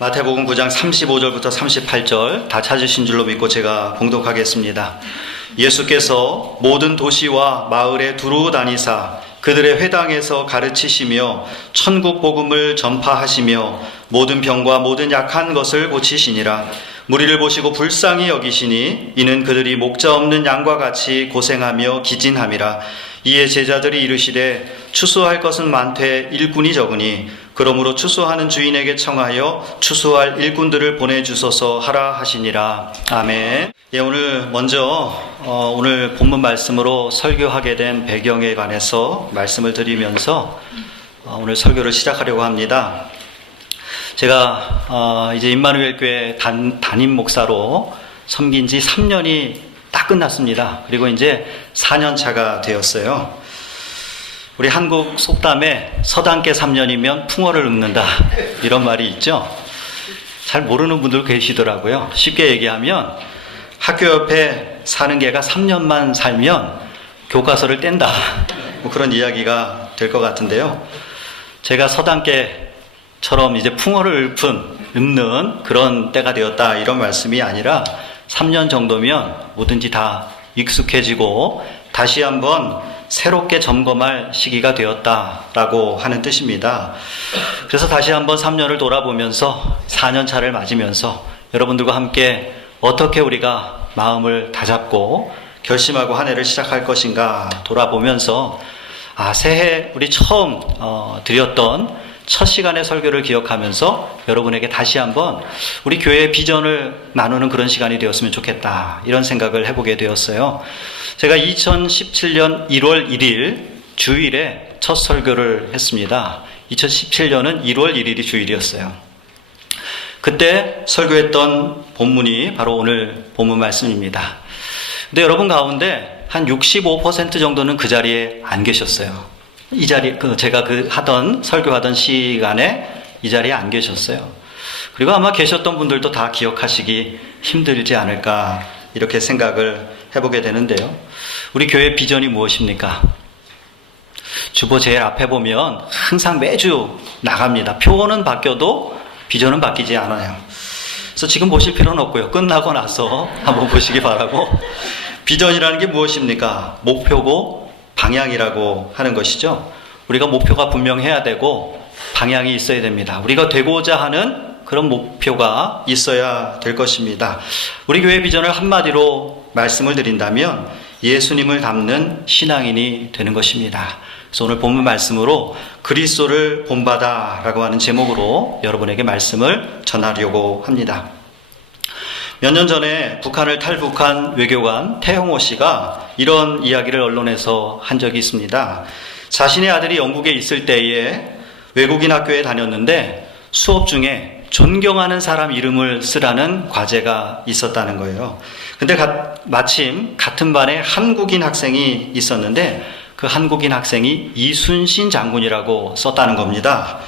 마태복음 9장 35절부터 38절 다 찾으신 줄로 믿고 제가 봉독하겠습니다. 예수께서 모든 도시와 마을에 두루 다니사 그들의 회당에서 가르치시며 천국 복음을 전파하시며 모든 병과 모든 약한 것을 고치시니라. 무리를 보시고 불쌍히 여기시니 이는 그들이 목자 없는 양과 같이 고생하며 기진함이라. 이에 제자들이 이르시되 추수할 것은 많되 일꾼이 적으니 그러므로 추수하는 주인에게 청하여 추수할 일꾼들을 보내주소서 하라 하시니라. 아멘. 오늘 먼저 오늘 본문 말씀으로 설교하게 된 배경에 관해서 말씀을 드리면서 오늘 설교를 시작하려고 합니다. 제가 이제 임마누엘 교회 담임 목사로 섬긴 지 3년이 딱 끝났습니다. 그리고 이제 4년 차가 되었어요. 우리 한국 속담에 서당계 3년이면 풍어를 읊는다 이런 말이 있죠. 잘 모르는 분들 계시더라고요. 쉽게 얘기하면 학교 옆에 사는 개가 3년만 살면 교과서를 뗀다 뭐 그런 이야기가 될 것 같은데요. 제가 서당계처럼 이제 풍어를 읊는 그런 때가 되었다 이런 말씀이 아니라 3년 정도면 뭐든지 다 익숙해지고 다시 한번 새롭게 점검할 시기가 되었다라고 하는 뜻입니다. 그래서 다시 한번 3년을 돌아보면서 4년 차를 맞으면서 여러분들과 함께 어떻게 우리가 마음을 다잡고 결심하고 한 해를 시작할 것인가 돌아보면서 새해 우리 처음 드렸던 첫 시간의 설교를 기억하면서 여러분에게 다시 한번 우리 교회의 비전을 나누는 그런 시간이 되었으면 좋겠다 이런 생각을 해보게 되었어요. 제가 2017년 1월 1일 주일에 첫 설교를 했습니다. 2017년은 1월 1일이 주일이었어요. 그때 설교했던 본문이 바로 오늘 본문 말씀입니다. 근데 여러분 가운데 한 65% 정도는 그 자리에 안 계셨어요. 이 자리, 제가 설교하던 시간에 이 자리에 안 계셨어요. 그리고 아마 계셨던 분들도 다 기억하시기 힘들지 않을까, 이렇게 생각을 해보게 되는데요. 우리 교회 비전이 무엇입니까? 주보 제일 앞에 보면 항상 매주 나갑니다. 표는 바뀌어도 비전은 바뀌지 않아요. 그래서 지금 보실 필요는 없고요. 끝나고 나서 한번 보시기 바라고. 비전이라는 게 무엇입니까? 목표고 방향이라고 하는 것이죠. 우리가 목표가 분명해야 되고 방향이 있어야 됩니다. 우리가 되고자 하는 그런 목표가 있어야 될 것입니다. 우리 교회 비전을 한마디로 말씀을 드린다면 예수님을 닮는 신앙인이 되는 것입니다. 그래서 오늘 본문 말씀으로 그리스도를 본받아라고 하는 제목으로 여러분에게 말씀을 전하려고 합니다. 몇 년 전에 북한을 탈북한 외교관 태형호 씨가 이런 이야기를 언론에서 한 적이 있습니다. 자신의 아들이 영국에 있을 때에 외국인 학교에 다녔는데 수업 중에 존경하는 사람 이름을 쓰라는 과제가 있었다는 거예요. 근데 마침 같은 반에 한국인 학생이 있었는데 그 한국인 학생이 이순신 장군이라고 썼다는 겁니다.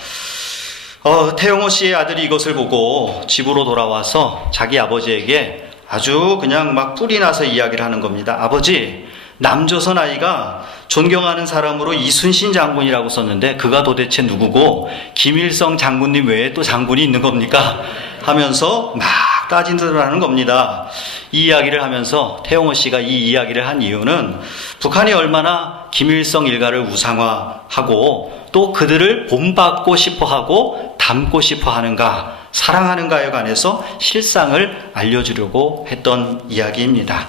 태영호 씨의 아들이 이것을 보고 집으로 돌아와서 자기 아버지에게 아주 그냥 막 뿔이 나서 이야기를 하는 겁니다. 아버지, 남조선 아이가 존경하는 사람으로 이순신 장군이라고 썼는데 그가 도대체 누구고 김일성 장군님 외에 또 장군이 있는 겁니까? 하면서 막 따진다는 겁니다. 이 이야기를 하면서 태영호 씨가 이 이야기를 한 이유는 북한이 얼마나 김일성 일가를 우상화하고 또 그들을 본받고 싶어하고 닮고 싶어하는가, 사랑하는가에 관해서 실상을 알려주려고 했던 이야기입니다.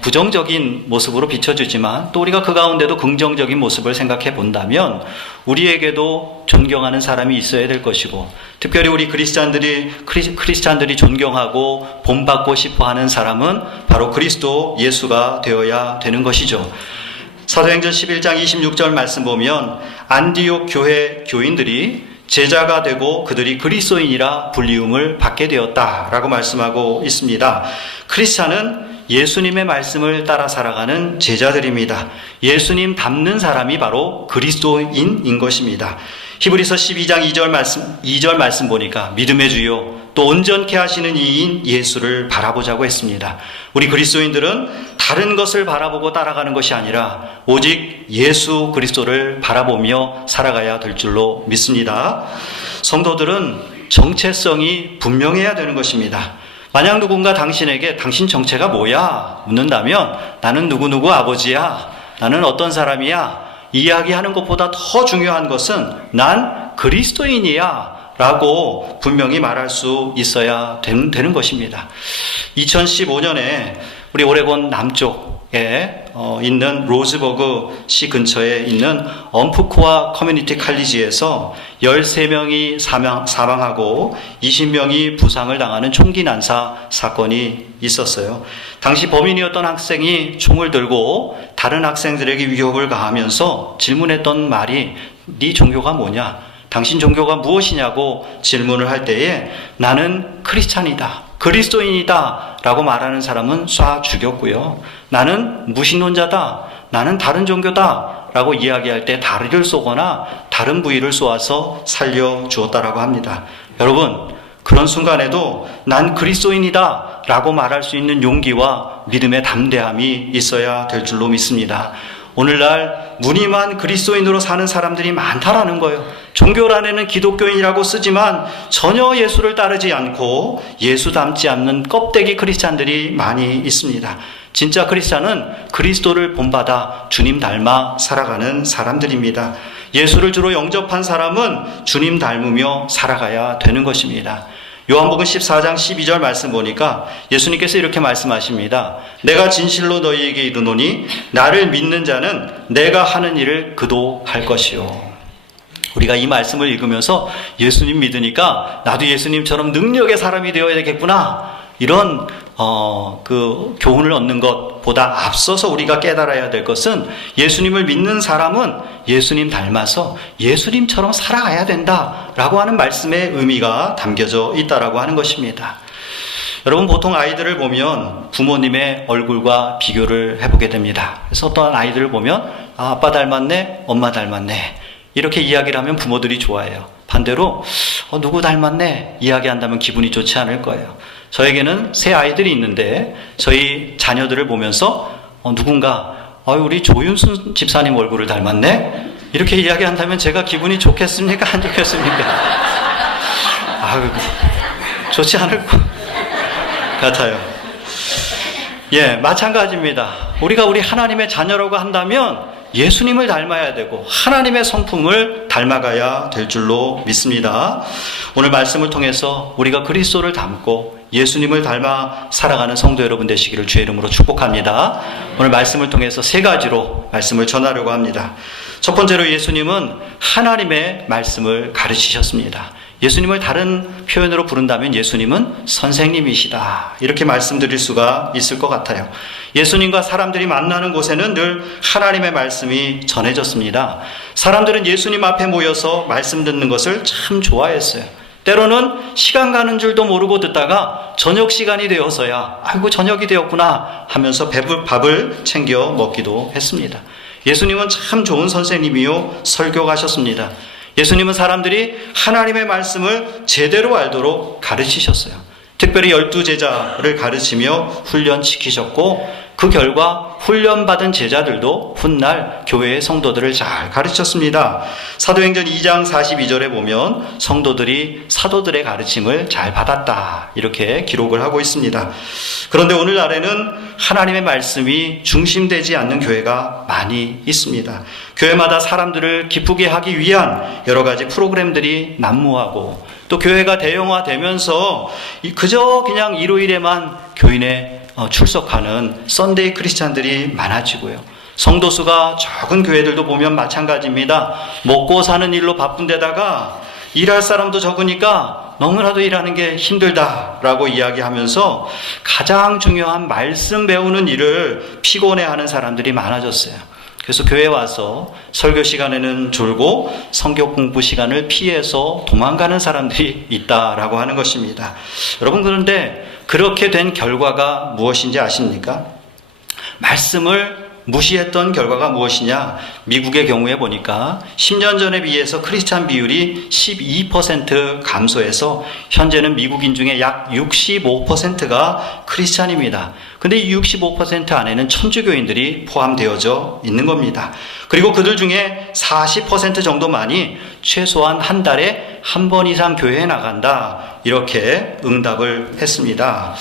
부정적인 모습으로 비춰주지만 또 우리가 그 가운데도 긍정적인 모습을 생각해 본다면 우리에게도 존경하는 사람이 있어야 될 것이고 특별히 우리 크리스찬들이 존경하고 본받고 싶어하는 사람은 바로 그리스도 예수가 되어야 되는 것이죠. 사도행전 11장 26절 말씀 보면 안디옥 교회 교인들이 제자가 되고 그들이 그리스도인이라 불리움을 받게 되었다라고 말씀하고 있습니다. 크리스찬은 예수님의 말씀을 따라 살아가는 제자들입니다. 예수님 닮는 사람이 바로 그리스도인인 것입니다. 히브리서 12장 2절 말씀 보니까 믿음의 주요 또 온전케 하시는 이인 예수를 바라보자고 했습니다. 우리 그리스도인들은 다른 것을 바라보고 따라가는 것이 아니라 오직 예수 그리스도를 바라보며 살아가야 될 줄로 믿습니다. 성도들은 정체성이 분명해야 되는 것입니다. 만약 누군가 당신에게 당신 정체가 뭐야? 묻는다면 나는 누구누구 아버지야. 나는 어떤 사람이야. 이야기하는 것보다 더 중요한 것은 난 그리스도인이야 라고 분명히 말할 수 있어야 되는 것입니다. 2015년에 우리 오레곤 남쪽에 있는 로즈버그 시 근처에 있는 엄프코아 커뮤니티 칼리지에서 13명이 사망하고 20명이 부상을 당하는 총기 난사 사건이 있었어요. 당시 범인이었던 학생이 총을 들고 다른 학생들에게 위협을 가하면서 질문했던 말이 네 종교가 뭐냐? 당신 종교가 무엇이냐고 질문을 할 때에 나는 크리스찬이다, 그리스도인이다 라고 말하는 사람은 쏴 죽였고요. 나는 무신론자다, 나는 다른 종교다 라고 이야기할 때 다리를 쏘거나 다른 부위를 쏘아서 살려주었다라고 합니다. 여러분, 그런 순간에도 난 그리스도인이다 라고 말할 수 있는 용기와 믿음의 담대함이 있어야 될 줄로 믿습니다. 오늘날 무늬만 그리스도인으로 사는 사람들이 많다라는 거예요. 종교란에는 기독교인이라고 쓰지만 전혀 예수를 따르지 않고 예수 닮지 않는 껍데기 크리스찬들이 많이 있습니다. 진짜 크리스찬은 그리스도를 본받아 주님 닮아 살아가는 사람들입니다. 예수를 주로 영접한 사람은 주님 닮으며 살아가야 되는 것입니다. 요한복음 14장 12절 말씀 보니까 예수님께서 이렇게 말씀하십니다. 내가 진실로 너희에게 이르노니 나를 믿는 자는 내가 하는 일을 그도 할 것이요. 우리가 이 말씀을 읽으면서 예수님 믿으니까 나도 예수님처럼 능력의 사람이 되어야 되겠구나. 이런 그 교훈을 얻는 것보다 앞서서 우리가 깨달아야 될 것은 예수님을 믿는 사람은 예수님 닮아서 예수님처럼 살아가야 된다라고 하는 말씀의 의미가 담겨져 있다라고 하는 것입니다. 여러분, 보통 아이들을 보면 부모님의 얼굴과 비교를 해보게 됩니다. 그래서 어떤 아이들을 보면 아빠 닮았네, 엄마 닮았네 이렇게 이야기를 하면 부모들이 좋아해요. 반대로 누구 닮았네 이야기한다면 기분이 좋지 않을 거예요. 저에게는 세 아이들이 있는데 저희 자녀들을 보면서 누군가 우리 조윤순 집사님 얼굴을 닮았네 이렇게 이야기한다면 제가 기분이 좋겠습니까? 안 좋겠습니까? 좋지 않을 것 같아요. 예, 마찬가지입니다. 우리가 우리 하나님의 자녀라고 한다면 예수님을 닮아야 되고 하나님의 성품을 닮아가야 될 줄로 믿습니다. 오늘 말씀을 통해서 우리가 그리스도를 닮고 예수님을 닮아 살아가는 성도 여러분 되시기를 주의 이름으로 축복합니다. 오늘 말씀을 통해서 세 가지로 말씀을 전하려고 합니다. 첫 번째로 예수님은 하나님의 말씀을 가르치셨습니다. 예수님을 다른 표현으로 부른다면 예수님은 선생님이시다 이렇게 말씀드릴 수가 있을 것 같아요. 예수님과 사람들이 만나는 곳에는 늘 하나님의 말씀이 전해졌습니다. 사람들은 예수님 앞에 모여서 말씀 듣는 것을 참 좋아했어요. 때로는 시간 가는 줄도 모르고 듣다가 저녁 시간이 되어서야 아이고 저녁이 되었구나 하면서 밥을 챙겨 먹기도 했습니다. 예수님은 참 좋은 선생님이요 설교가셨습니다. 예수님은 사람들이 하나님의 말씀을 제대로 알도록 가르치셨어요. 특별히 12제자를 가르치며 훈련시키셨고 그 결과 훈련받은 제자들도 훗날 교회의 성도들을 잘 가르쳤습니다. 사도행전 2장 42절에 보면 성도들이 사도들의 가르침을 잘 받았다 이렇게 기록을 하고 있습니다. 그런데 오늘날에는 하나님의 말씀이 중심되지 않는 교회가 많이 있습니다. 교회마다 사람들을 기쁘게 하기 위한 여러 가지 프로그램들이 난무하고 또 교회가 대형화되면서 그저 그냥 일요일에만 교인의 출석하는 썬데이 크리스찬들이 많아지고요. 성도수가 적은 교회들도 보면 마찬가지입니다. 먹고 사는 일로 바쁜 데다가 일할 사람도 적으니까 너무나도 일하는 게 힘들다라고 이야기하면서 가장 중요한 말씀 배우는 일을 피곤해하는 사람들이 많아졌어요. 그래서 교회에 와서 설교 시간에는 졸고 성경 공부 시간을 피해서 도망가는 사람들이 있다라고 하는 것입니다. 여러분, 그런데 그렇게 된 결과가 무엇인지 아십니까? 말씀을 무시했던 결과가 무엇이냐? 미국의 경우에 보니까 10년 전에 비해서 크리스찬 비율이 12% 감소해서 현재는 미국인 중에 약 65%가 크리스찬입니다. 근데 이 65% 안에는 천주교인들이 포함되어져 있는 겁니다. 그리고 그들 중에 40% 정도만이 최소한 한 달에 한 번 이상 교회에 나간다. 이렇게 응답을 했습니다.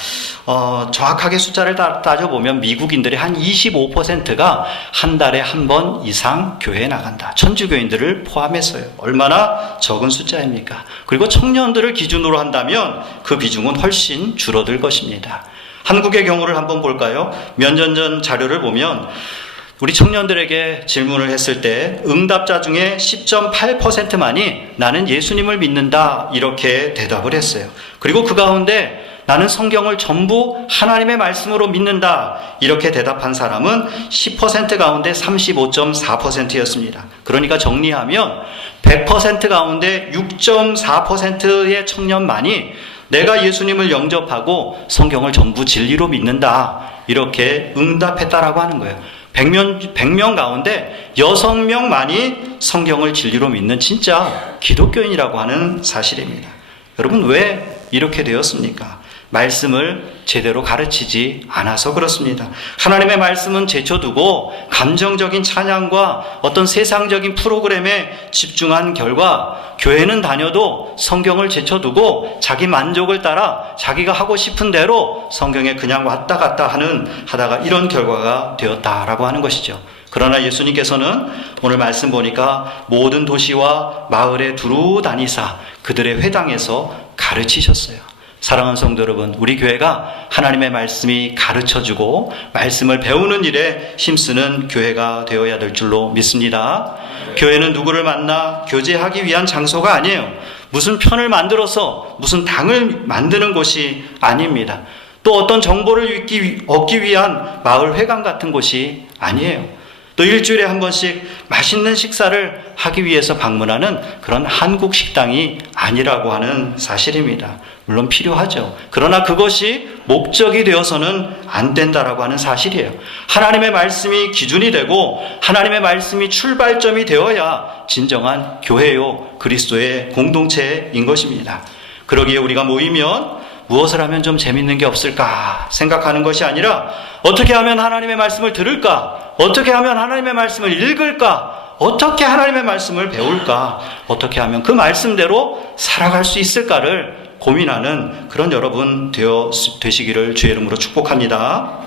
정확하게 숫자를 따져보면 미국인들의 한 25%가 한 달에 한 번 이상 교회에 나간다. 천주교인들을 포함해서요. 얼마나 적은 숫자입니까? 그리고 청년들을 기준으로 한다면 그 비중은 훨씬 줄어들 것입니다. 한국의 경우를 한번 볼까요? 몇 년 전 자료를 보면 우리 청년들에게 질문을 했을 때 응답자 중에 10.8%만이 나는 예수님을 믿는다 이렇게 대답을 했어요. 그리고 그 가운데 나는 성경을 전부 하나님의 말씀으로 믿는다 이렇게 대답한 사람은 10% 가운데 35.4%였습니다. 그러니까 정리하면 100% 가운데 6.4%의 청년만이 내가 예수님을 영접하고 성경을 전부 진리로 믿는다 이렇게 응답했다라고 하는 거예요. 100명 가운데 6명만이 성경을 진리로 믿는 진짜 기독교인이라고 하는 사실입니다. 여러분 왜 이렇게 되었습니까? 말씀을 제대로 가르치지 않아서 그렇습니다. 하나님의 말씀은 제쳐두고 감정적인 찬양과 어떤 세상적인 프로그램에 집중한 결과 교회는 다녀도 성경을 제쳐두고 자기 만족을 따라 자기가 하고 싶은 대로 성경에 그냥 왔다 갔다 하다가 이런 결과가 되었다라고 하는 것이죠. 그러나 예수님께서는 오늘 말씀 보니까 모든 도시와 마을에 두루 다니사 그들의 회당에서 가르치셨어요. 사랑하는 성도 여러분, 우리 교회가 하나님의 말씀이 가르쳐주고 말씀을 배우는 일에 힘쓰는 교회가 되어야 될 줄로 믿습니다. 교회는 누구를 만나 교제하기 위한 장소가 아니에요. 무슨 편을 만들어서 무슨 당을 만드는 곳이 아닙니다. 또 어떤 정보를 얻기 위한 마을 회관 같은 곳이 아니에요. 또 일주일에 한 번씩 맛있는 식사를 하기 위해서 방문하는 그런 한국 식당이 아니라고 하는 사실입니다. 물론 필요하죠. 그러나 그것이 목적이 되어서는 안 된다라고 하는 사실이에요. 하나님의 말씀이 기준이 되고 하나님의 말씀이 출발점이 되어야 진정한 교회요 그리스도의 공동체인 것입니다. 그러기에 우리가 모이면 무엇을 하면 좀 재밌는 게 없을까 생각하는 것이 아니라 어떻게 하면 하나님의 말씀을 들을까? 어떻게 하면 하나님의 말씀을 읽을까? 어떻게 하나님의 말씀을 배울까? 어떻게 하면 그 말씀대로 살아갈 수 있을까를 고민하는 그런 여러분 되시기를 주의 이름으로 축복합니다.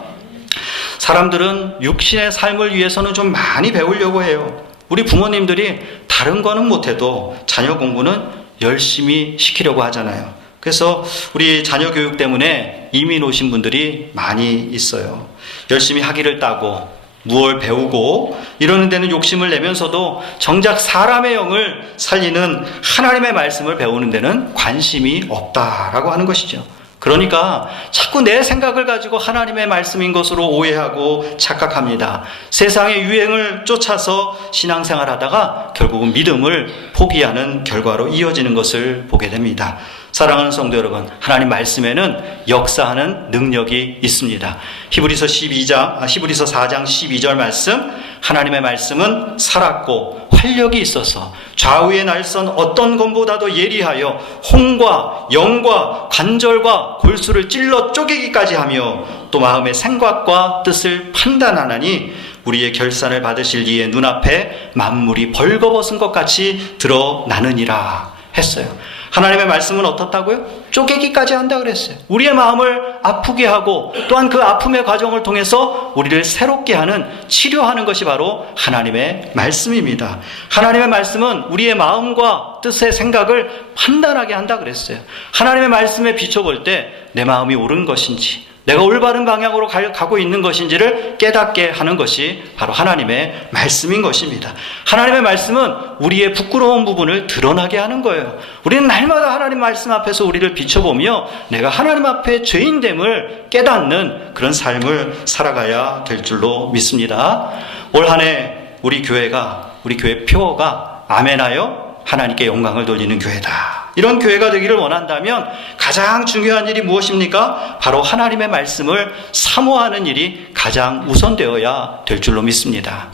사람들은 육신의 삶을 위해서는 좀 많이 배우려고 해요. 우리 부모님들이 다른 거는 못해도 자녀 공부는 열심히 시키려고 하잖아요. 그래서 우리 자녀 교육 때문에 이민 오신 분들이 많이 있어요. 열심히 학위를 따고 무엇을 배우고 이러는 데는 욕심을 내면서도 정작 사람의 영을 살리는 하나님의 말씀을 배우는 데는 관심이 없다라고 하는 것이죠. 그러니까 자꾸 내 생각을 가지고 하나님의 말씀인 것으로 오해하고 착각합니다. 세상의 유행을 쫓아서 신앙생활 하다가 결국은 믿음을 포기하는 결과로 이어지는 것을 보게 됩니다. 사랑하는 성도 여러분, 하나님 말씀에는 역사하는 능력이 있습니다. 히브리서 4장 12절 말씀, 하나님의 말씀은 살았고 활력이 있어서 좌우의 날선 어떤 검보다도 예리하여 혼과 영과 관절과 골수를 찔러 쪼개기까지 하며 또 마음의 생각과 뜻을 판단하나니 우리의 결산을 받으실 이의 눈앞에 만물이 벌거벗은 것 같이 드러나느니라 했어요. 하나님의 말씀은 어떻다고요? 쪼개기까지 한다 그랬어요. 우리의 마음을 아프게 하고 또한 그 아픔의 과정을 통해서 우리를 새롭게 하는, 치료하는 것이 바로 하나님의 말씀입니다. 하나님의 말씀은 우리의 마음과 뜻의 생각을 판단하게 한다 그랬어요. 하나님의 말씀에 비춰볼 때 내 마음이 옳은 것인지 내가 올바른 방향으로 가고 있는 것인지를 깨닫게 하는 것이 바로 하나님의 말씀인 것입니다. 하나님의 말씀은 우리의 부끄러운 부분을 드러나게 하는 거예요. 우리는 날마다 하나님 말씀 앞에서 우리를 비춰보며 내가 하나님 앞에 죄인됨을 깨닫는 그런 삶을 살아가야 될 줄로 믿습니다. 올 한 해 우리 교회 표어가 아멘하여 하나님께 영광을 돌리는 교회다. 이런 교회가 되기를 원한다면 가장 중요한 일이 무엇입니까? 바로 하나님의 말씀을 사모하는 일이 가장 우선되어야 될 줄로 믿습니다.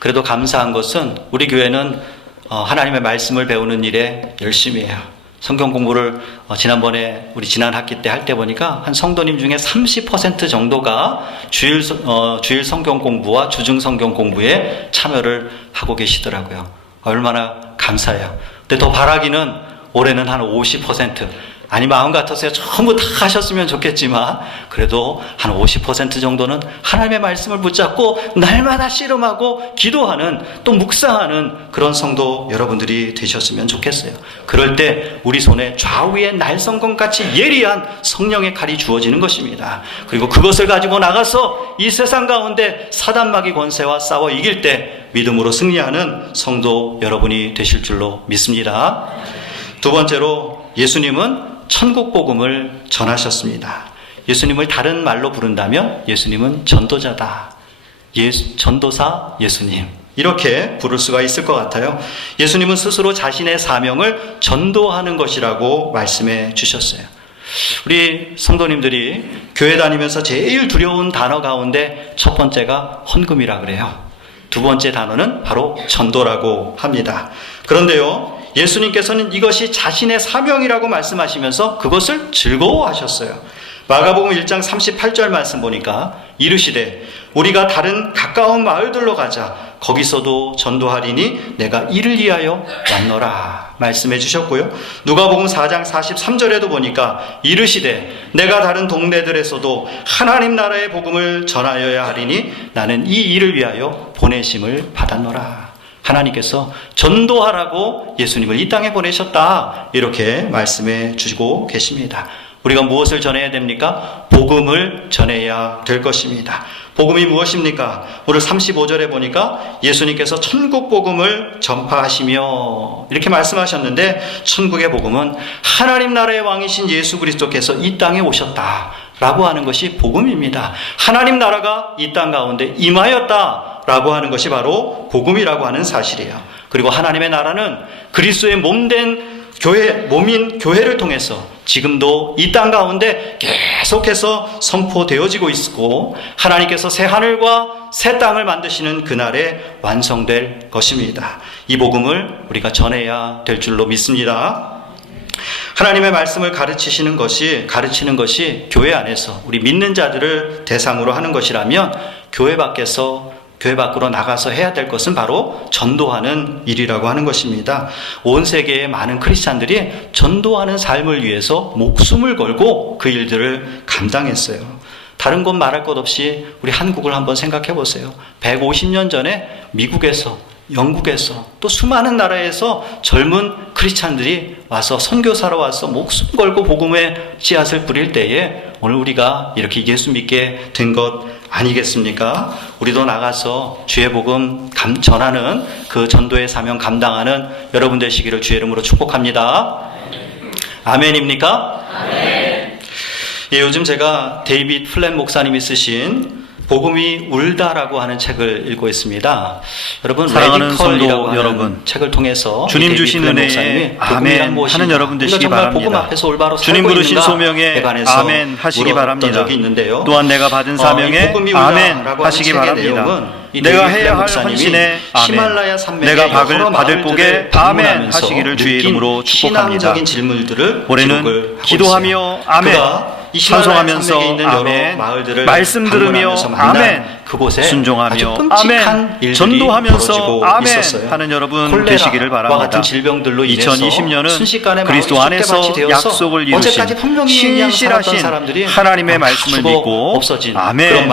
그래도 감사한 것은 우리 교회는 하나님의 말씀을 배우는 일에 열심히 해요. 성경 공부를 지난번에 우리 지난 학기 때 할 때 보니까 한 성도님 중에 30% 정도가 주일 성경 공부와 주중 성경 공부에 참여를 하고 계시더라고요. 얼마나 감사해요. 근데 더 바라기는 올해는 한 50%, 아니 마음 같아서요 전부 다 하셨으면 좋겠지만 그래도 한 50% 정도는 하나님의 말씀을 붙잡고 날마다 씨름하고 기도하는, 또 묵상하는 그런 성도 여러분들이 되셨으면 좋겠어요. 그럴 때 우리 손에 좌우의 날성검같이 예리한 성령의 칼이 주어지는 것입니다. 그리고 그것을 가지고 나가서 이 세상 가운데 사단마귀 권세와 싸워 이길 때 믿음으로 승리하는 성도 여러분이 되실 줄로 믿습니다. 두 번째로, 예수님은 천국 복음을 전하셨습니다. 예수님을 다른 말로 부른다면 예수님은 전도자다. 전도사 예수님, 이렇게 부를 수가 있을 것 같아요. 예수님은 스스로 자신의 사명을 전도하는 것이라고 말씀해 주셨어요. 우리 성도님들이 교회 다니면서 제일 두려운 단어 가운데 첫 번째가 헌금이라 그래요. 두 번째 단어는 바로 전도라고 합니다. 그런데요, 예수님께서는 이것이 자신의 사명이라고 말씀하시면서 그것을 즐거워하셨어요. 마가복음 1장 38절 말씀 보니까 이르시되 우리가 다른 가까운 마을들로 가자. 거기서도 전도하리니 내가 이를 위하여 왔노라 말씀해 주셨고요. 누가복음 4장 43절에도 보니까 이르시되 내가 다른 동네들에서도 하나님 나라의 복음을 전하여야 하리니 나는 이 일을 위하여 보내심을 받았노라. 하나님께서 전도하라고 예수님을 이 땅에 보내셨다, 이렇게 말씀해 주시고 계십니다. 우리가 무엇을 전해야 됩니까? 복음을 전해야 될 것입니다. 복음이 무엇입니까? 오늘 35절에 보니까 예수님께서 천국 복음을 전파하시며 이렇게 말씀하셨는데, 천국의 복음은 하나님 나라의 왕이신 예수 그리스도께서 이 땅에 오셨다 라고 하는 것이 복음입니다. 하나님 나라가 이 땅 가운데 임하였다 라고 하는 것이 바로 복음이라고 하는 사실이에요. 그리고 하나님의 나라는 그리스도의 몸된 몸인 교회를 통해서 지금도 이 땅 가운데 계속해서 선포되어지고 있고, 하나님께서 새 하늘과 새 땅을 만드시는 그날에 완성될 것입니다. 이 복음을 우리가 전해야 될 줄로 믿습니다. 하나님의 말씀을 가르치는 것이 교회 안에서 우리 믿는 자들을 대상으로 하는 것이라면, 교회 밖으로 나가서 해야 될 것은 바로 전도하는 일이라고 하는 것입니다. 온 세계의 많은 크리스찬들이 전도하는 삶을 위해서 목숨을 걸고 그 일들을 감당했어요. 다른 곳 말할 것 없이 우리 한국을 한번 생각해 보세요. 150년 전에 미국에서, 영국에서, 또 수많은 나라에서 젊은 크리스찬들이 와서 선교사로 와서 목숨 걸고 복음의 씨앗을 뿌릴 때에 오늘 우리가 이렇게 예수 믿게 된 것 아니겠습니까? 우리도 나가서 주의 복음 전하는 그 전도의 사명 감당하는 여러분 되시기를 주의 이름으로 축복합니다. 아멘입니까? 아멘. 예, 요즘 제가 데이빗 플랫 목사님이 쓰신 복음이 울다라고 하는 책을 읽고 있습니다. 여러분, 사랑하는 성도 여러분, 책을 통해서 주님 주신 은혜에 아멘 하는 여러분 되시기 바랍니다. 주님 부르신 소명에 아멘 하시기 바랍니다. 또한 내가 받은 사명에 아멘 하시기 바랍니다. 내가 해야 할 헌신에 아멘, 내가 받을 복에 아멘 하시기를 주의 이름으로 축복합니다. 올해는 기도하며 아멘, 찬송하면서 아멘, 말씀 들으며 아멘, 그곳에 순종하며 아멘, 전도하면서 아멘 하는 여러분 되시기를 바랍니다. 2020년은 그리스도 안에서 약속을 이루신 신실하신 하나님의 말씀을 믿고 아멘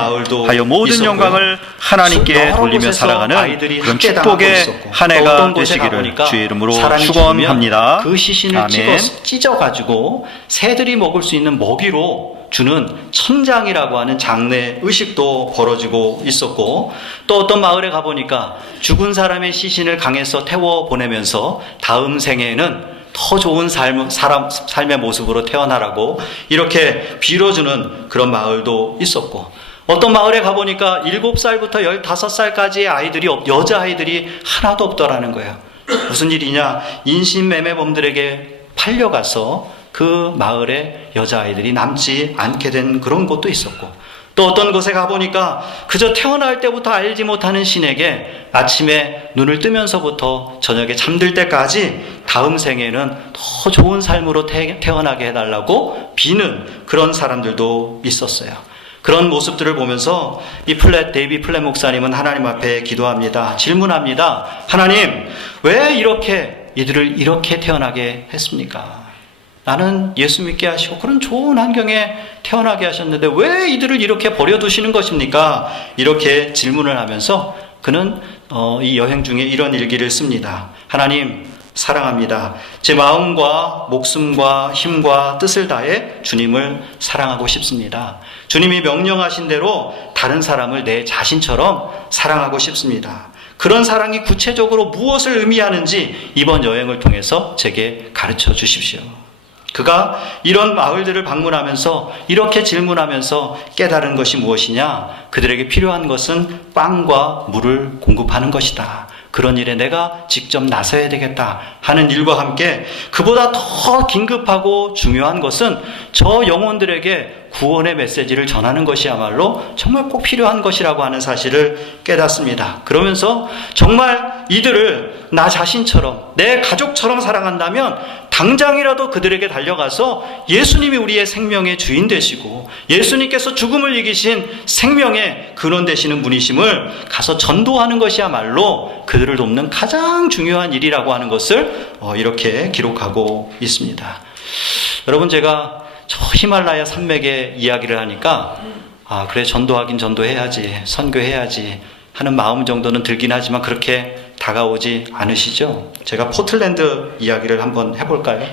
하여 모든 영광을 하나님께 돌리며 살아가는 그런 축복의 한 해가 되시기를 주의 이름으로 축원합니다. 그 시신을 찢어가지고 새들이 먹을 수 있는 먹이로 주는 천장이라고 하는 장례 의식도 벌어지고 있었고, 또 어떤 마을에 가보니까 죽은 사람의 시신을 강에서 태워 보내면서 다음 생에는 더 좋은 삶의 모습으로 태어나라고 이렇게 빌어주는 그런 마을도 있었고, 어떤 마을에 가보니까 7살부터 15살까지의 여자아이들이 하나도 없더라는 거예요. 무슨 일이냐? 인신매매범들에게 팔려가서 그 마을에 여자아이들이 남지 않게 된 그런 곳도 있었고, 또 어떤 곳에 가보니까 그저 태어날 때부터 알지 못하는 신에게 아침에 눈을 뜨면서부터 저녁에 잠들 때까지 다음 생에는 더 좋은 삶으로 태어나게 해달라고 비는 그런 사람들도 있었어요. 그런 모습들을 보면서 데이비 플랫 목사님은 하나님 앞에 기도합니다. 질문합니다. 하나님, 왜 이들을 이렇게 태어나게 했습니까? 나는 예수 믿게 하시고 그런 좋은 환경에 태어나게 하셨는데 왜 이들을 이렇게 버려두시는 것입니까? 이렇게 질문을 하면서 그는 이 여행 중에 이런 일기를 씁니다. 하나님, 사랑합니다. 제 마음과 목숨과 힘과 뜻을 다해 주님을 사랑하고 싶습니다. 주님이 명령하신 대로 다른 사람을 내 자신처럼 사랑하고 싶습니다. 그런 사랑이 구체적으로 무엇을 의미하는지 이번 여행을 통해서 제게 가르쳐 주십시오. 그가 이런 마을들을 방문하면서 이렇게 질문하면서 깨달은 것이 무엇이냐? 그들에게 필요한 것은 빵과 물을 공급하는 것이다. 그런 일에 내가 직접 나서야 되겠다 하는 일과 함께 그보다 더 긴급하고 중요한 것은 저 영혼들에게 구원의 메시지를 전하는 것이야말로 정말 꼭 필요한 것이라고 하는 사실을 깨닫습니다. 그러면서 정말 이들을 나 자신처럼 내 가족처럼 사랑한다면 당장이라도 그들에게 달려가서 예수님이 우리의 생명의 주인 되시고 예수님께서 죽음을 이기신 생명의 근원 되시는 분이심을 가서 전도하는 것이야말로 그들을 돕는 가장 중요한 일이라고 하는 것을 이렇게 기록하고 있습니다. 여러분, 제가 저 히말라야 산맥의 이야기를 하니까 그래, 전도하긴 전도해야지, 선교해야지 하는 마음 정도는 들긴 하지만 그렇게 다가오지 않으시죠? 제가 포틀랜드 이야기를 한번 해볼까요?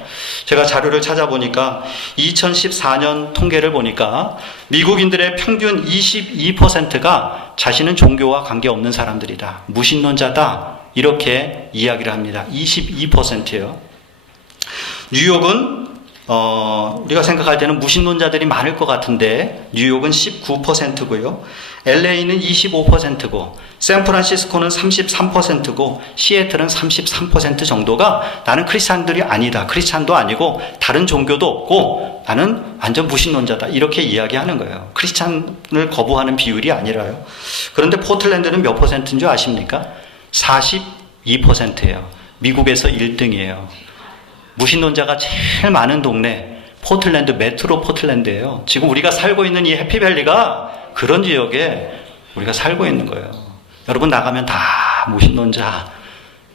제가 자료를 찾아보니까 2014년 통계를 보니까 미국인들의 평균 22%가 자신은 종교와 관계없는 사람들이다, 무신론자다, 이렇게 이야기를 합니다. 22%예요. 뉴욕은 우리가 생각할 때는 무신론자들이 많을 것 같은데 뉴욕은 19%고요. LA는 25%고 샌프란시스코는 33%고 시애틀은 33% 정도가 나는 크리스찬들이 아니다, 크리스찬도 아니고 다른 종교도 없고 나는 완전 무신론자다, 이렇게 이야기하는 거예요. 크리스찬을 거부하는 비율이 아니라요. 그런데 포틀랜드는 몇 퍼센트인 줄 아십니까? 42%예요. 미국에서 1등이에요. 무신론자가 제일 많은 동네 포틀랜드, 메트로 포틀랜드예요. 지금 우리가 살고 있는 이 해피밸리가 그런 지역에 우리가 살고 있는 거예요. 여러분, 나가면 다 무신론자,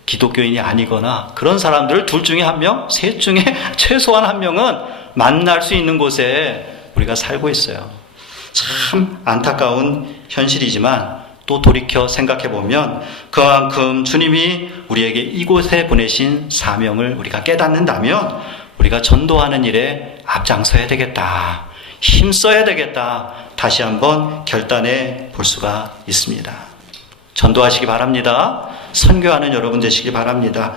기독교인이 아니거나 그런 사람들 둘 중에 한 명, 셋 중에 최소한 한 명은 만날 수 있는 곳에 우리가 살고 있어요. 참 안타까운 현실이지만 또 돌이켜 생각해보면 그만큼 주님이 우리에게 이곳에 보내신 사명을 우리가 깨닫는다면 우리가 전도하는 일에 앞장서야 되겠다, 힘써야 되겠다, 다시 한번 결단해 볼 수가 있습니다. 전도하시기 바랍니다. 선교하는 여러분 되시기 바랍니다.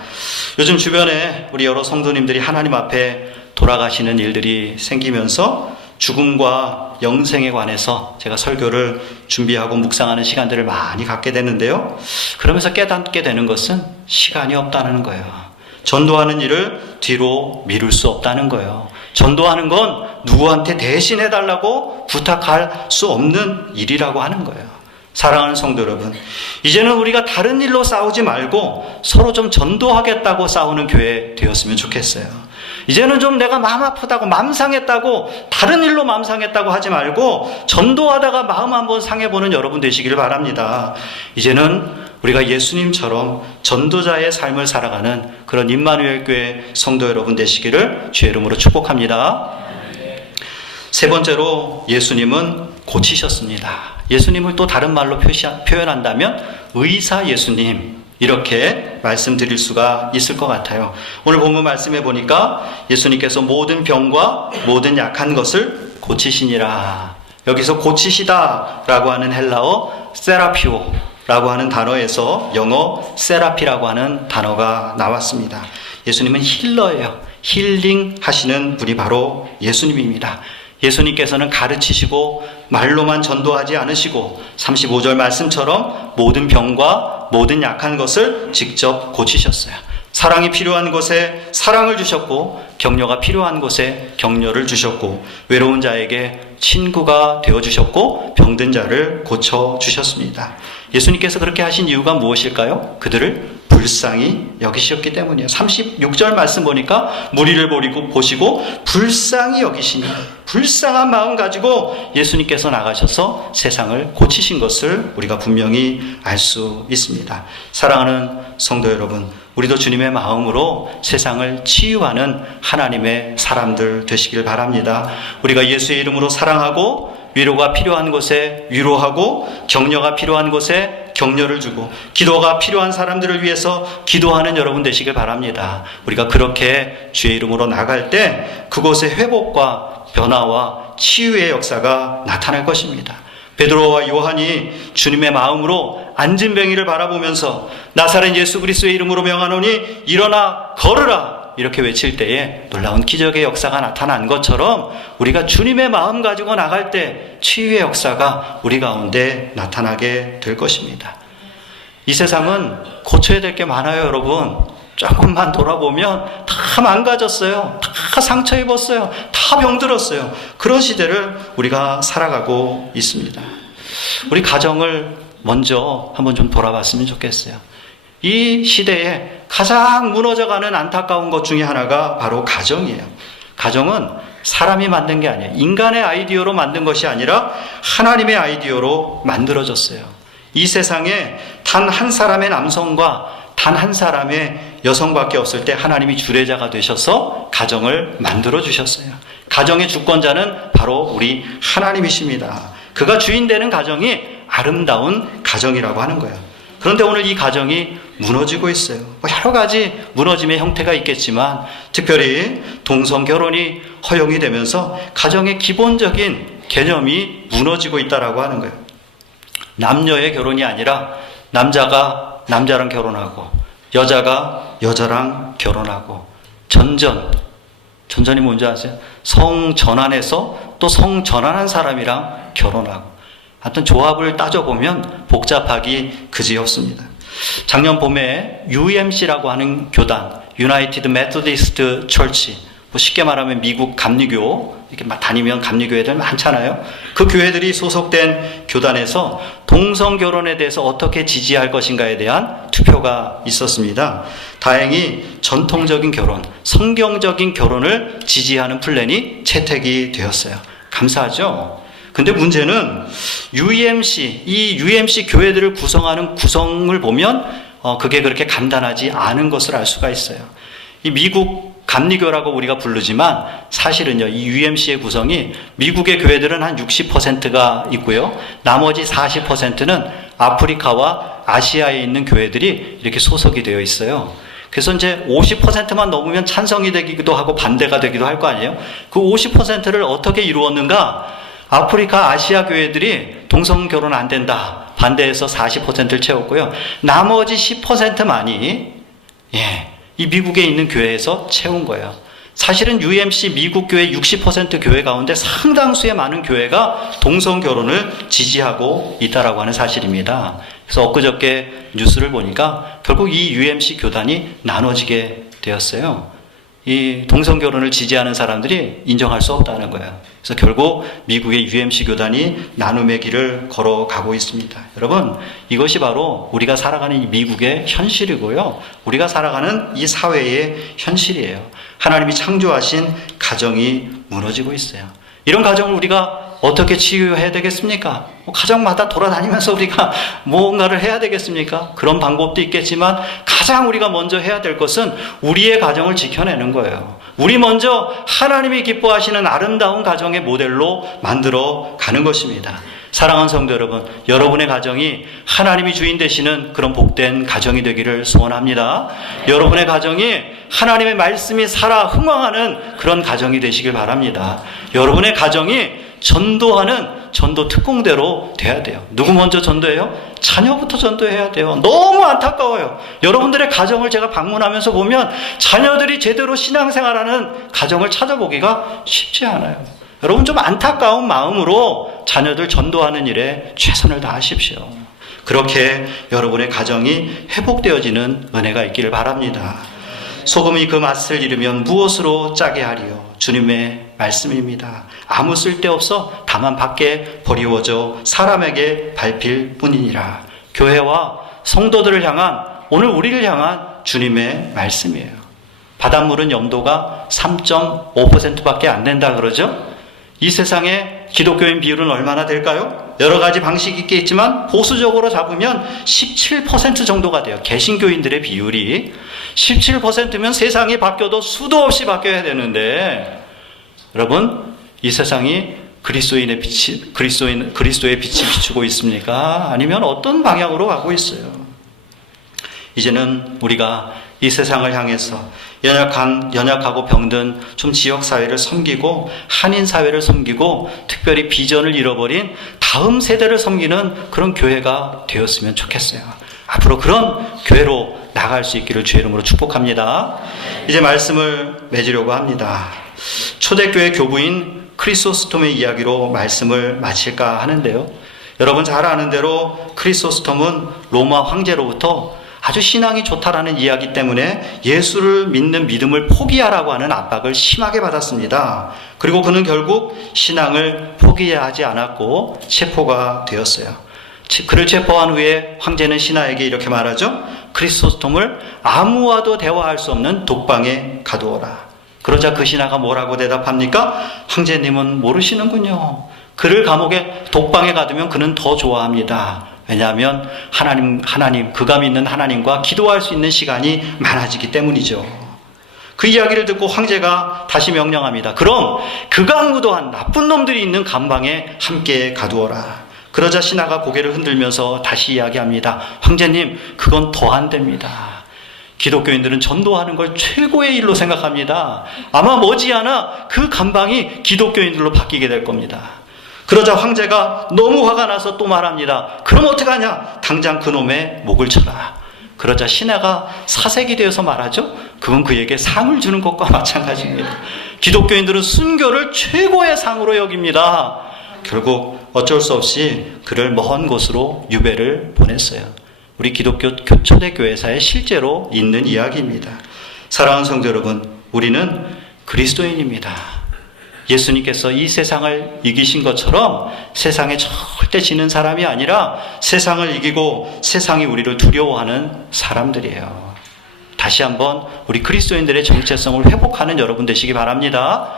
요즘 주변에 우리 여러 성도님들이 하나님 앞에 돌아가시는 일들이 생기면서 죽음과 영생에 관해서 제가 설교를 준비하고 묵상하는 시간들을 많이 갖게 됐는데요. 그러면서 깨닫게 되는 것은 시간이 없다는 거예요. 전도하는 일을 뒤로 미룰 수 없다는 거예요. 전도하는 건 누구한테 대신해달라고 부탁할 수 없는 일이라고 하는 거예요. 사랑하는 성도 여러분, 이제는 우리가 다른 일로 싸우지 말고 서로 좀 전도하겠다고 싸우는 교회 되었으면 좋겠어요. 이제는 좀 내가 마음 아프다고, 마음 상했다고, 다른 일로 마음 상했다고 하지 말고 전도하다가 마음 한번 상해보는 여러분 되시기를 바랍니다. 이제는 우리가 예수님처럼 전도자의 삶을 살아가는 그런 임마누엘 교회 성도 여러분 되시기를 주의 이름으로 축복합니다. 세 번째로 예수님은 고치셨습니다. 예수님을 또 다른 말로 표현한다면 의사 예수님, 이렇게 말씀드릴 수가 있을 것 같아요. 오늘 본문 말씀해 보니까 예수님께서 모든 병과 모든 약한 것을 고치시니라. 여기서 고치시다라고 하는 헬라어 세라피오라고 하는 단어에서 영어 세라피라고 하는 단어가 나왔습니다. 예수님은 힐러예요. 힐링 하시는 분이 바로 예수님입니다. 예수님께서는 가르치시고 말로만 전도하지 않으시고 35절 말씀처럼 모든 병과 모든 약한 것을 직접 고치셨어요. 사랑이 필요한 곳에 사랑을 주셨고 격려가 필요한 곳에 격려를 주셨고 외로운 자에게 친구가 되어주셨고 병든 자를 고쳐주셨습니다. 예수님께서 그렇게 하신 이유가 무엇일까요? 그들을 불쌍히 여기셨기 때문이에요. 36절 말씀 보니까 무리를 보시고 불쌍히 여기시니 불쌍한 마음 가지고 예수님께서 나가셔서 세상을 고치신 것을 우리가 분명히 알 수 있습니다. 사랑하는 성도 여러분, 우리도 주님의 마음으로 세상을 치유하는 하나님의 사람들 되시길 바랍니다. 우리가 예수의 이름으로 사랑하고 위로가 필요한 곳에 위로하고 격려가 필요한 곳에 격려를 주고 기도가 필요한 사람들을 위해서 기도하는 여러분 되시길 바랍니다. 우리가 그렇게 주의 이름으로 나갈 때 그곳에 회복과 변화와 치유의 역사가 나타날 것입니다. 베드로와 요한이 주님의 마음으로 안진뱅이를 바라보면서 나사렛 예수 그리스도의 이름으로 명하노니 일어나 걸으라 이렇게 외칠 때에 놀라운 기적의 역사가 나타난 것처럼 우리가 주님의 마음 가지고 나갈 때 치유의 역사가 우리 가운데 나타나게 될 것입니다. 이 세상은 고쳐야 될 게 많아요, 여러분. 조금만 돌아보면 다 망가졌어요. 다 상처 입었어요. 다 병들었어요. 그런 시대를 우리가 살아가고 있습니다. 우리 가정을 먼저 한번 좀 돌아봤으면 좋겠어요. 이 시대에 가장 무너져가는 안타까운 것 중에 하나가 바로 가정이에요. 가정은 사람이 만든 게 아니에요. 인간의 아이디어로 만든 것이 아니라 하나님의 아이디어로 만들어졌어요. 이 세상에 단 한 사람의 남성과 단 한 사람의 여성밖에 없을 때 하나님이 주례자가 되셔서 가정을 만들어 주셨어요. 가정의 주권자는 바로 우리 하나님이십니다. 그가 주인 되는 가정이 아름다운 가정이라고 하는 거예요. 그런데 오늘 이 가정이 무너지고 있어요. 여러 가지 무너짐의 형태가 있겠지만 특별히 동성 결혼이 허용이 되면서 가정의 기본적인 개념이 무너지고 있다라고 하는 거예요. 남녀의 결혼이 아니라 남자가 남자랑 결혼하고 여자가 여자랑 결혼하고 전전이 뭔지 아세요? 성전환해서 또 성전환한 사람이랑 결혼하고 하여튼 조합을 따져보면 복잡하기 그지없습니다. 작년 봄에 UMC라고 하는 교단, United Methodist Church, 쉽게 말하면 미국 감리교, 이렇게 막 다니면 감리교 애들 많잖아요. 그 교회들이 소속된 교단에서 동성 결혼에 대해서 어떻게 지지할 것인가에 대한 투표가 있었습니다. 다행히 전통적인 결혼, 성경적인 결혼을 지지하는 플랜이 채택이 되었어요. 감사하죠? 근데 문제는 이 UMC 교회들을 구성하는 구성을 보면 그게 그렇게 간단하지 않은 것을 알 수가 있어요. 이 미국 감리교라고 우리가 부르지만 사실은요, 이 UMC의 구성이 미국의 교회들은 한 60%가 있고요. 나머지 40%는 아프리카와 아시아에 있는 교회들이 이렇게 소속이 되어 있어요. 그래서 이제 50%만 넘으면 찬성이 되기도 하고 반대가 되기도 할 거 아니에요? 그 50%를 어떻게 이루었는가? 아프리카, 아시아 교회들이 동성 결혼 안 된다. 반대해서 40%를 채웠고요. 나머지 10%만이 이 미국에 있는 교회에서 채운 거예요. 사실은 UMC 미국 교회 60% 교회 가운데 상당수의 많은 교회가 동성 결혼을 지지하고 있다라고 하는 사실입니다. 그래서 엊그저께 뉴스를 보니까 결국 이 UMC 교단이 나눠지게 되었어요. 이 동성 결혼을 지지하는 사람들이 인정할 수 없다는 거예요. 그래서 결국 미국의 UMC 교단이 나눔의 길을 걸어가고 있습니다. 여러분, 이것이 바로 우리가 살아가는 이 미국의 현실이고요. 우리가 살아가는 이 사회의 현실이에요. 하나님이 창조하신 가정이 무너지고 있어요. 이런 가정을 우리가 어떻게 치유해야 되겠습니까? 가정마다 돌아다니면서 우리가 뭔가를 해야 되겠습니까? 그런 방법도 있겠지만 가장 우리가 먼저 해야 될 것은 우리의 가정을 지켜내는 거예요. 우리 먼저 하나님이 기뻐하시는 아름다운 가정의 모델로 만들어 가는 것입니다. 사랑하는 성도 여러분, 여러분의 가정이 하나님이 주인 되시는 그런 복된 가정이 되기를 소원합니다. 여러분의 가정이 하나님의 말씀이 살아 흥왕하는 그런 가정이 되시길 바랍니다. 여러분의 가정이 전도하는 전도 특공대로 돼야 돼요. 누구 먼저 전도해요? 자녀부터 전도해야 돼요. 너무 안타까워요. 여러분들의 가정을 제가 방문하면서 보면 자녀들이 제대로 신앙생활하는 가정을 찾아보기가 쉽지 않아요. 여러분 좀 안타까운 마음으로 자녀들 전도하는 일에 최선을 다하십시오. 그렇게 여러분의 가정이 회복되어지는 은혜가 있기를 바랍니다. 소금이 그 맛을 잃으면 무엇으로 짜게 하리요? 주님의 말씀입니다. 아무 쓸데없어 다만 밖에 버리워져 사람에게 밟힐 뿐이니라. 교회와 성도들을 향한, 오늘 우리를 향한 주님의 말씀이에요. 바닷물은 염도가 3.5%밖에 안 된다 그러죠? 이 세상의 기독교인 비율은 얼마나 될까요? 여러 가지 방식이 있겠지만 보수적으로 잡으면 17% 정도가 돼요. 개신교인들의 비율이 17%면 세상이 바뀌어도 수도 없이 바뀌어야 되는데, 여러분, 이 세상이 그리스도의 빛이 비추고 있습니까? 아니면 어떤 방향으로 가고 있어요? 이제는 우리가 이 세상을 향해서 연약하고 병든 좀 지역사회를 섬기고 한인사회를 섬기고 특별히 비전을 잃어버린 다음 세대를 섬기는 그런 교회가 되었으면 좋겠어요. 앞으로 그런 교회로 나갈 수 있기를 주의 이름으로 축복합니다. 이제 말씀을 맺으려고 합니다. 초대교회 교부인 크리소스톰의 이야기로 말씀을 마칠까 하는데요. 여러분 잘 아는 대로 크리소스톰은 로마 황제로부터 아주 신앙이 좋다라는 이야기 때문에 예수를 믿는 믿음을 포기하라고 하는 압박을 심하게 받았습니다. 그리고 그는 결국 신앙을 포기하지 않았고 체포가 되었어요. 그를 체포한 후에 황제는 신하에게 이렇게 말하죠. 크리소스톰을 아무와도 대화할 수 없는 독방에 가두어라. 그러자 그 신하가 뭐라고 대답합니까? 황제님은 모르시는군요. 그를 감옥에 독방에 가두면 그는 더 좋아합니다. 왜냐하면 하나님, 그가 믿는 하나님과 기도할 수 있는 시간이 많아지기 때문이죠. 그 이야기를 듣고 황제가 다시 명령합니다. 그럼 극악무도한 나쁜 놈들이 있는 감방에 함께 가두어라. 그러자 신하가 고개를 흔들면서 다시 이야기합니다. 황제님, 그건 더 안 됩니다. 기독교인들은 전도하는 걸 최고의 일로 생각합니다. 아마 머지않아 그 감방이 기독교인들로 바뀌게 될 겁니다. 그러자 황제가 너무 화가 나서 또 말합니다. 그럼 어떡하냐? 당장 그놈의 목을 쳐라. 그러자 신하가 사색이 되어서 말하죠. 그건 그에게 상을 주는 것과 마찬가지입니다. 기독교인들은 순교를 최고의 상으로 여깁니다. 결국 어쩔 수 없이 그를 먼 곳으로 유배를 보냈어요. 우리 기독교 초대교회사에 실제로 있는 이야기입니다. 사랑하는 성도 여러분, 우리는 그리스도인입니다. 예수님께서 이 세상을 이기신 것처럼 세상에 절대 지는 사람이 아니라 세상을 이기고 세상이 우리를 두려워하는 사람들이에요. 다시 한번 우리 그리스도인들의 정체성을 회복하는 여러분 되시기 바랍니다.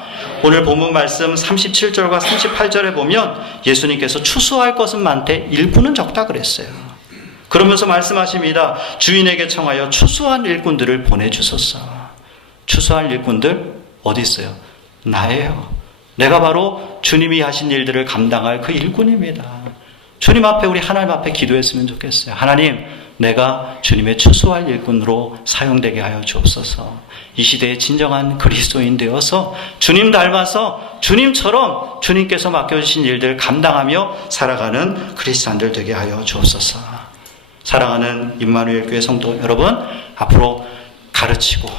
오늘 본문 말씀 37절과 38절에 보면 예수님께서 추수할 것은 많되 일꾼은 적다 그랬어요. 그러면서 말씀하십니다. 주인에게 청하여 추수한 일꾼들을 보내주소서. 추수할 일꾼들 어디 있어요? 나예요. 내가 바로 주님이 하신 일들을 감당할 그 일꾼입니다. 주님 앞에, 우리 하나님 앞에 기도했으면 좋겠어요. 하나님, 내가 주님의 추수할 일꾼으로 사용되게 하여 주옵소서. 이 시대의 진정한 그리스도인 되어서 주님 닮아서 주님처럼 주님께서 맡겨주신 일들 감당하며 살아가는 크리스찬들 되게 하여 주옵소서. 사랑하는 임마누엘 교회 성도 여러분, 앞으로 가르치고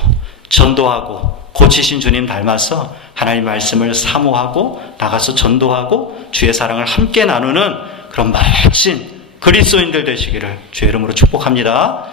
전도하고 고치신 주님 닮아서 하나님 말씀을 사모하고 나가서 전도하고 주의 사랑을 함께 나누는 그런 멋진 그리스도인들 되시기를 주의 이름으로 축복합니다.